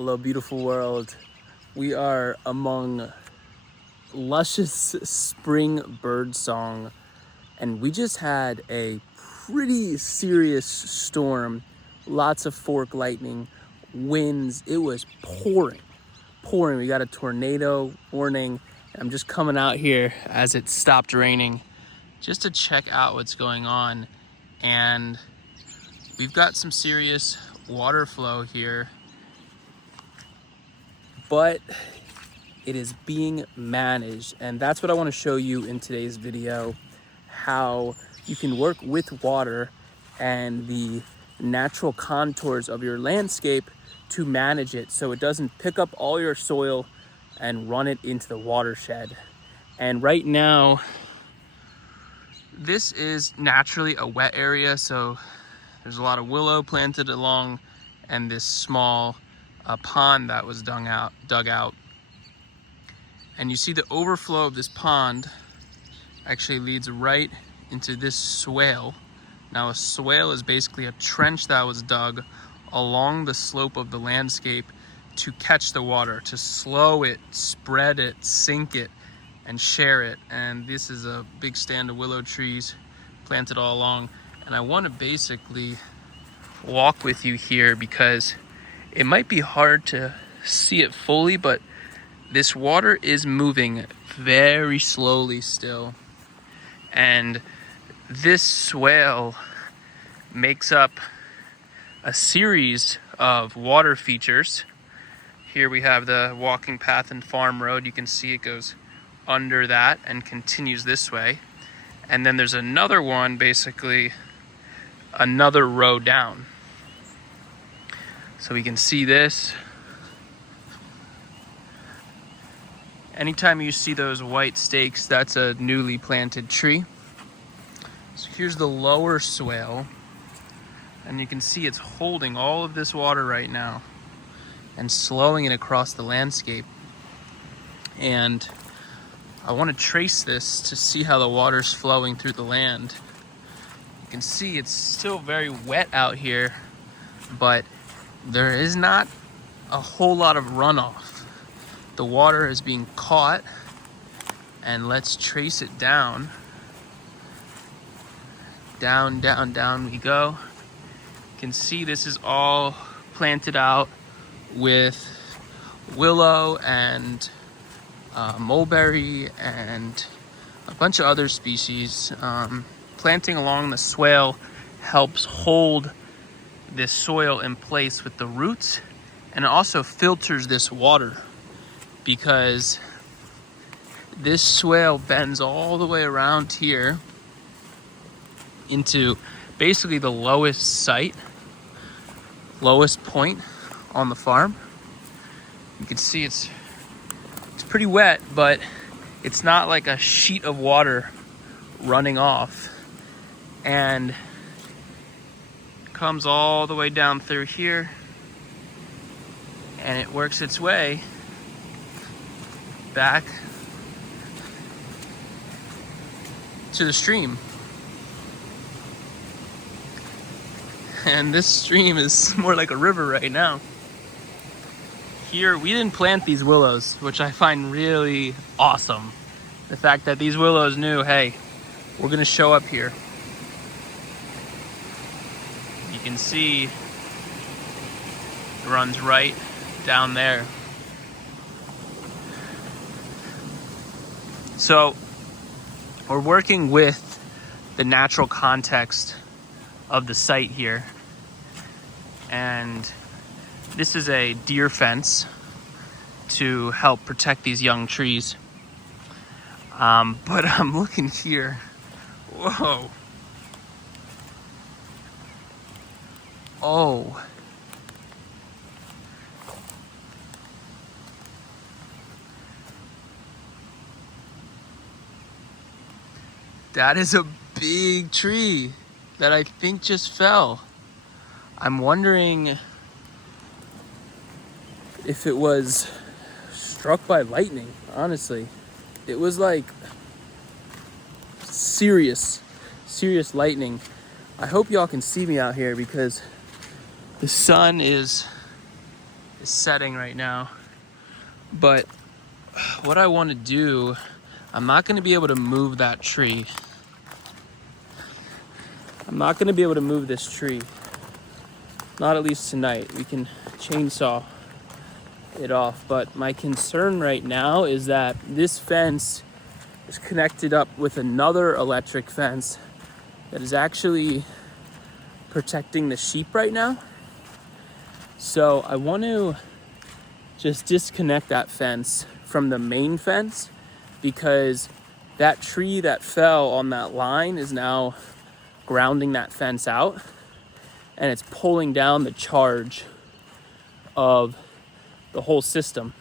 Hello, beautiful world. We are among luscious spring bird song, and we just had a pretty serious storm. Lots of fork lightning, winds. It was pouring. We got a tornado warning. I'm just coming out here as it stopped raining just to check out what's going on. And we've got some serious water flow here, but it is being managed. And that's what I want to show you in today's video, how you can work with water and the natural contours of your landscape to manage it so it doesn't pick up all your soil and run it into the watershed. And right now, this is naturally a wet area, so there's a lot of willow planted along and this small pond that was dug out. And you see the overflow of this pond actually leads right into this swale. Now a swale is basically a trench that was dug along the slope of the landscape to catch the water, to slow it, spread it, sink it, and share it. And this is a big stand of willow trees planted all along. And I want to basically walk with you here because it might be hard to see it fully, but this water is moving very slowly still. And this swale makes up a series of water features. Here we have the walking path and farm road. You can see it goes under that and continues this way. And then there's another one, basically another row down. So we can see this. Anytime you see those white stakes, that's a newly planted tree. So here's the lower swale, and you can see it's holding all of this water right now and slowing it across the landscape. And I want to trace this to see how the water's flowing through the land. You can see it's still very wet out here, but there is not a whole lot of runoff. The water is being caught, and let's trace it down. Down, down, down we go. You can see this is all planted out with willow and mulberry and a bunch of other species. Planting along the swale helps hold this soil in place with the roots, and it also filters this water because this swale bends all the way around here into basically the lowest point on the farm. You can see it's pretty wet, but it's not like a sheet of water running off, and comes all the way down through here, and it works its way back to the stream. And this stream is more like a river right now. Here, we didn't plant these willows, which I find really awesome. The fact that these willows knew, hey, we're gonna show up here. You can see it runs right down there. So we're working with the natural context of the site here. And this is a deer fence to help protect these young trees. But I'm looking here. Whoa. Oh. That is a big tree that I think just fell. I'm wondering if it was struck by lightning, honestly. It was like serious lightning. I hope y'all can see me out here because the sun is is setting right now. But what I want to do, I'm not going to be able to move that tree. I'm not going to be able to move this tree. Not at least tonight. We can chainsaw it off. But my concern right now is that this fence is connected up with another electric fence that is actually protecting the sheep right now. So I want to just disconnect that fence from the main fence, because that tree that fell on that line is now grounding that fence out, and it's pulling down the charge of the whole system.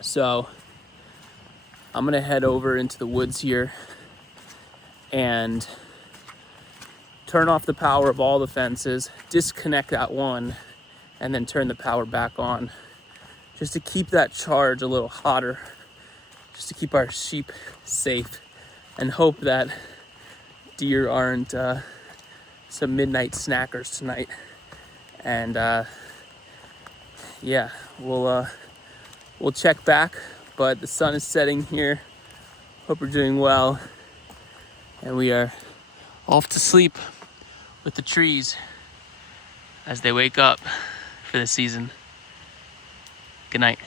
So I'm gonna head over into the woods here and turn off the power of all the fences, disconnect that one, and then turn the power back on, just to keep that charge a little hotter, just to keep our sheep safe, and hope that deer aren't some midnight snackers tonight. And yeah, we'll check back, but the sun is setting here. Hope we're doing well, and we are off to sleep with the trees as they wake up for the season. Good night.